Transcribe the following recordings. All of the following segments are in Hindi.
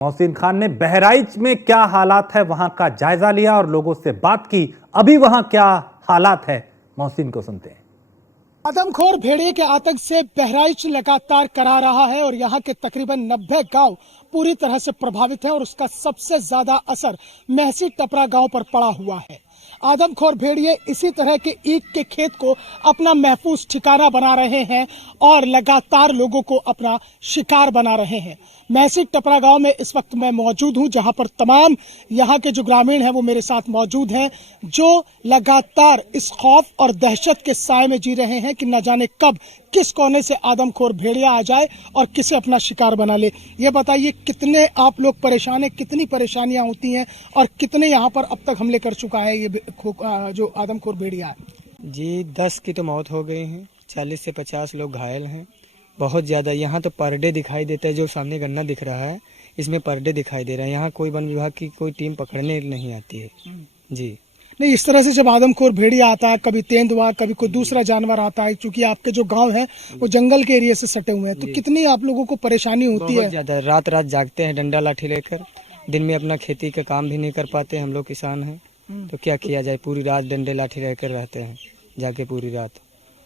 मोहसिन खान ने बहराइच में क्या हालात है वहां का जायजा लिया और लोगों से बात की। अभी वहां क्या हालात है, मोहसिन को सुनते हैं। आदमखोर भेड़िए के आतंक से बहराइच लगातार करा रहा है और यहाँ के तकरीबन 90 गांव पूरी तरह से प्रभावित है और उसका सबसे ज्यादा असर महसी टपरा गांव पर पड़ा हुआ है। आदमखोर भेड़िए इसी तरह के ईख के खेत को अपना महफूज ठिकाना बना रहे हैं और लगातार लोगों को अपना शिकार बना रहे हैं। महसी टपरा गांव में इस वक्त मैं मौजूद हूं, जहां पर तमाम यहां के जो ग्रामीण हैं वो मेरे साथ मौजूद हैं, जो लगातार इस खौफ और दहशत के साए में जी रहे हैं कि न जाने कब किस कोने से आदमखोर भेड़िया आ जाए और किसे अपना शिकार बना ले। ये बताइए, कितने आप लोग परेशान हैं, कितनी परेशानियां होती हैं और कितने यहाँ पर अब तक हमले कर चुका है ये जो आदमखोर भेड़िया है? जी 10 की तो मौत हो गई है, 40 से 50 लोग घायल हैं। बहुत ज़्यादा यहाँ तो पर डे दिखाई देता है। जो सामने गन्ना दिख रहा है इसमें पर डे दिखाई दे रहा है। यहाँ कोई वन विभाग की कोई टीम पकड़ने नहीं आती है। जी नहीं, इस तरह से जब आदमखोर भेड़िया आता है, कभी तेंदुआ, कभी कोई दूसरा जानवर आता है, क्योंकि आपके जो गांव है वो जंगल के एरिया से सटे हुए हैं, तो कितनी आप लोगों को परेशानी होती है? बहुत ज़्यादा। रात रात जागते हैं डंडा लाठी लेकर, दिन में अपना खेती का काम भी नहीं कर पाते। हम लोग किसान हैं तो क्या किया जाए, पूरी रात डंडे लाठी रहकर रहते हैं जाके पूरी रात।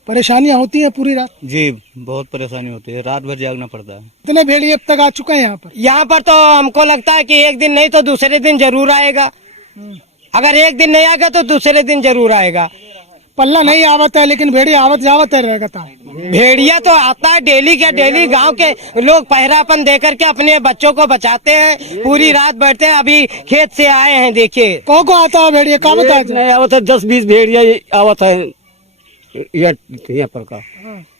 परेशानियां होती हैं पूरी रात? जी बहुत परेशानी होती है, रात भर जागना पड़ता है। कितने भेड़िए अब तक आ चुके हैं यहाँ पर? यहाँ पर तो हमको लगता है कि एक दिन नहीं तो दूसरे दिन जरूर आएगा। अगर एक दिन नहीं आएगा तो दूसरे दिन जरूर आएगा। पल्ला नहीं आवत है, लेकिन भेड़िया आवत जावत है रहेगा था। भेड़िया तो आता है डेली के डेली। गांव के लोग पहरापन दे करके अपने बच्चों को बचाते हैं, पूरी रात बैठते हैं। अभी खेत से आए हैं, देखिए को आता है भेड़िया का बता? नहीं आवत है, 10-20 भेड़िया आवत है यहाँ पर का।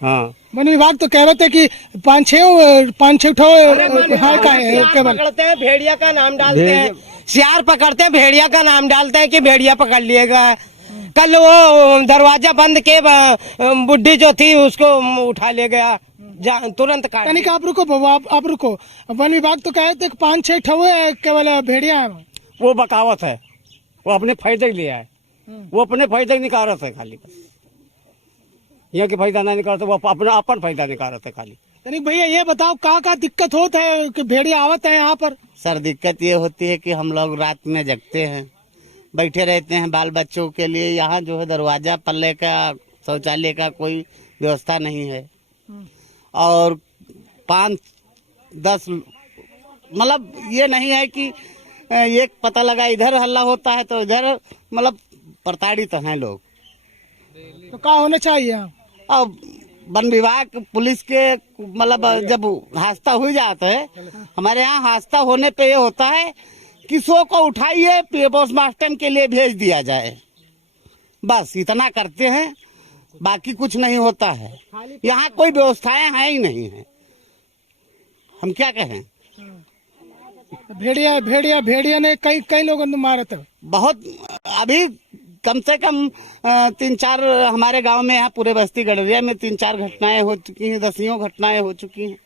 हाँ, वन विभाग तो कह रहे थे कि 5-6 ठो पकड़ते हैं, भेड़िया का नाम डालते हैं। सियार पकड़ते हैं, भेड़िया का नाम डालते हैं कि भेड़िया पकड़ लिएगा। कल वो दरवाजा बंद के बुढ़ी जो थी उसको उठा ले गया, तुरंत काट। यानी कि आप रुको, वन विभाग तो कह रहे थे 5-6 ठो केवल भेड़िया है। वो बकावत है, वो अपने फायदे के लिए है, वो अपने फायदे निकालत है खाली। बस यहाँ के फायदा नहीं निकालते, वो अपना अपन फायदा निकालते खाली। यानी भैया ये बताओ का दिक्कत होता है कि भेड़िया आवत है यहाँ पर? सर दिक्कत ये होती है कि हम लोग रात में जगते हैं, बैठे रहते हैं बाल बच्चों के लिए। यहाँ जो है दरवाजा पल्ले का, शौचालय का कोई व्यवस्था नहीं है। और 5-10 मतलब ये नहीं है कि एक पता लगा इधर हल्ला होता है तो इधर मतलब प्रताड़ित हैं लोग। तो क्या होना चाहिए यहाँ? अब वन विभाग पुलिस के मतलब जब हादसा हो जाता है, हमारे यहाँ हादसा होने पे ये होता है कि सो को उठाइए पोस्टमार्टम के लिए भेज दिया जाए, बस इतना करते हैं, बाकी कुछ नहीं होता है। यहाँ कोई व्यवस्थाएं हैं ही नहीं है, हम क्या कहें। भेड़िया ने कई लोगों ने मारा था। बहुत अभी कम से कम 3-4 हमारे गांव में, यहाँ पूरे बस्ती गडरिया में 3-4 घटनाएं हो चुकी हैं, 10 घटनाएं हो चुकी हैं।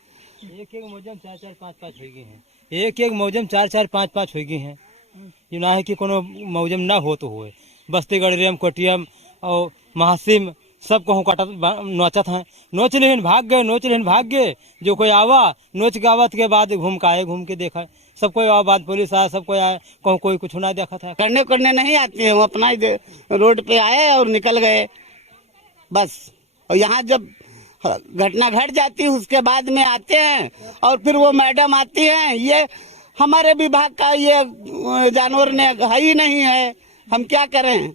एक मौजम 4-4, 5-5 हो गई हैं। एक मौजम 4-4, 5-5 हो गई हैं। ये ना है कि कोनो मौजम ना हो तो होए। बस्ती गडरियम, कोटियम और महासिम सब कहूँ काटत नोचत हैं। नोच लेन भाग गए। जो कोई आवा नोच के आवत के बाद घूम के देखा, सब कोई आवा, बाद पुलिस आया, सब कोई आया, कहूँ कोई कुछ ना देखा था। करने नहीं आती है, वो अपना रोड पे आए और निकल गए बस। और यहाँ जब घटना घट जाती है उसके बाद में आते हैं और फिर वो मैडम आती हैं। ये हमारे विभाग का ये जानवर ने है ही नहीं है, हम क्या करें।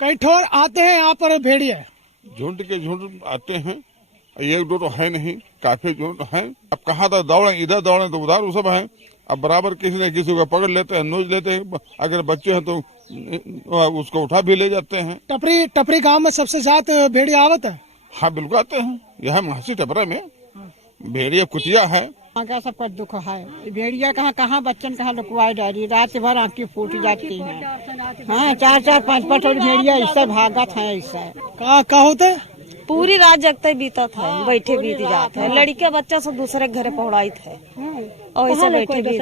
कई ठोर आते हैं यहाँ पर भेड़िया, झुंड के झुंड आते हैं, एक दो तो है नहीं, काफी झुंड है। अब कहाँ तक दौड़े, इधर दौड़े तो उधर, वो सब है। अब बराबर किसी न किसी को पकड़ लेते हैं, नोच लेते हैं। अगर बच्चे हैं तो उसको उठा भी ले जाते हैं। टपरी गांव में सबसे ज्यादा भेड़िया आवत है? हाँ बिल्कुल आते हैं। यह महसी टपरा में भेड़िया कुटिया है। का सबका दुख है। भेड़िया कहाँ बच्चन कहाँ लुकवाए डाली, रात भर आँखें फूट जाती हैं। हाँ 4-4, 5-5 और भेड़िया इससे भागत है। इससे का होता है? पूरी रात जगते बीतत है, बैठे बीत जाते है। लड़के बच्चा सब दूसरे घरे पहुँचाइत है। और ऐसे बैठे भेज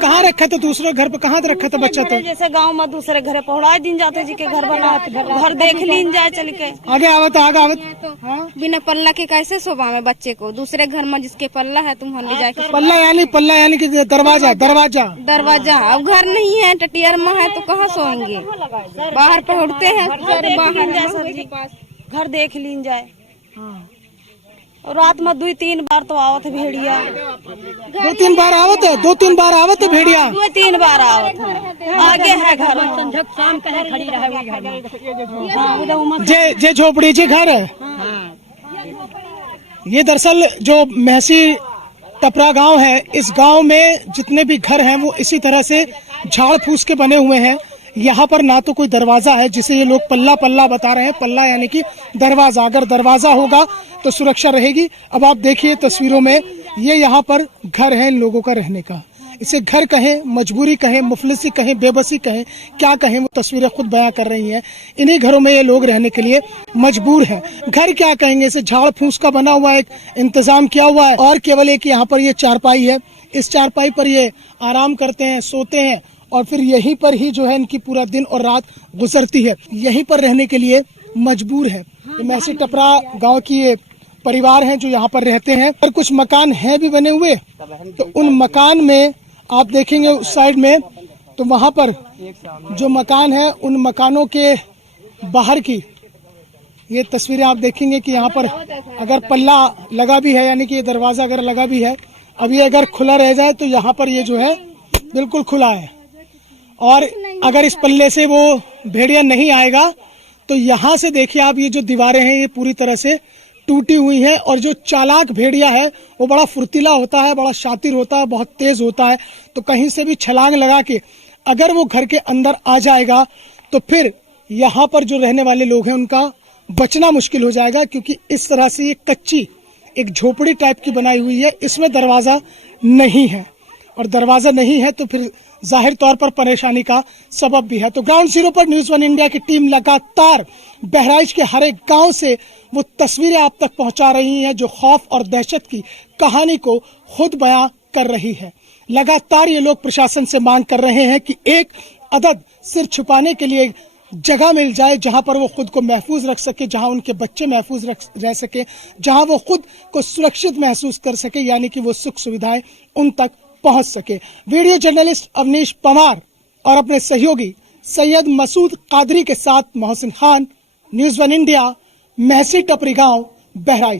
कहाँ रखा था? दूसरे घर पे कहाँ रखा था बच्चा? तो जैसे गांव में दूसरे घर पहुँचा दिन जाते जी के घर बना घर देख लीन जाए चल के आगे आवत बिना पल्ला के कैसे सोबा में बच्चे को दूसरे घर में जिसके पल्ला है तुम ले जाके पल्ला यानी कि दरवाजा दरवाजा अब घर नहीं है टटियर में है तो कहाँ सोएंगे? बाहर पहुँचते हैं घर देख लीन जाए। और रात में 2-3 बार तो आवत है भेड़िया। 2-3 बार आवत है? 2-3 बार आवत है भेड़िया? 2-3 बार आवत है। आगे है घर जे झोपड़ी जे घर है। ये दरअसल जो महसी टपरा गांव है, इस गांव में जितने भी घर हैं वो इसी तरह से झाड़ फूस के बने हुए हैं। यहाँ पर ना तो कोई दरवाजा है, जिसे ये लोग पल्ला बता रहे हैं। पल्ला यानी कि दरवाजा, अगर दरवाजा होगा तो सुरक्षा रहेगी। अब आप देखिए तस्वीरों में, ये यहाँ पर घर है इन लोगों का रहने का। इसे घर कहें, मजबूरी कहें, मुफलिसी कहें, बेबसी कहें, क्या कहें, वो तस्वीरें खुद बयां कर रही हैं। इन्हीं घरों में ये लोग रहने के लिए मजबूर हैं। घर क्या कहेंगे, इसे झाड़ फूस का बना हुआ एक इंतजाम किया हुआ है। और केवल एक यहाँ पर ये चारपाई है, इस चारपाई पर ये आराम करते हैं, सोते हैं और फिर यहीं पर ही जो है इनकी पूरा दिन और रात गुजरती है। यहीं पर रहने के लिए मजबूर है। महसी टपरा गांव की ये परिवार हैं जो यहाँ पर रहते हैं। और कुछ मकान हैं भी बने हुए, तो उन मकान में आप देखेंगे उस साइड में, तो वहाँ पर जो मकान है उन मकानों के बाहर की ये तस्वीरें आप देखेंगे कि यहाँ पर अगर पल्ला लगा भी है, यानी कि ये दरवाज़ा अगर लगा भी है, अब ये अगर खुला रह जाए तो यहाँ पर ये जो है बिल्कुल खुला है। और अगर इस पल्ले से वो भेड़िया नहीं आएगा तो यहाँ से देखिए आप, ये जो दीवारें हैं ये पूरी तरह से टूटी हुई हैं। और जो चालाक भेड़िया है वो बड़ा फुर्तीला होता है, बड़ा शातिर होता है, बहुत तेज होता है। तो कहीं से भी छलांग लगा के अगर वो घर के अंदर आ जाएगा तो फिर यहाँ पर जो रहने वाले लोग हैं उनका बचना मुश्किल हो जाएगा, क्योंकि इस तरह से ये कच्ची एक झोपड़ी टाइप की बनाई हुई है, इसमें दरवाज़ा नहीं है। और दरवाज़ा नहीं है तो फिर जाहिर तौर पर परेशानी का सबब भी है। तो ग्राउंड जीरो पर न्यूज़ 1 इंडिया की टीम लगातार बहराइच के हर एक गांव से वो तस्वीरें आप तक पहुंचा रही हैं जो खौफ और दहशत की कहानी को खुद बयां कर रही है। लगातार ये लोग प्रशासन से मांग कर रहे हैं कि एक अदद सिर छुपाने के लिए जगह मिल जाए जहां पर वो खुद को महफूज रख सके, जहां उनके बच्चे महफूज रह सके, जहां वो खुद को सुरक्षित महसूस कर सके, यानी कि वो सुख सुविधाएं उन तक पहुंच सके। वीडियो जर्नलिस्ट अवनीश पवार और अपने सहयोगी सैयद मसूद कादरी के साथ मोहसिन खान, न्यूज़ 1 इंडिया, महसी टपरी गांव, बहराइच।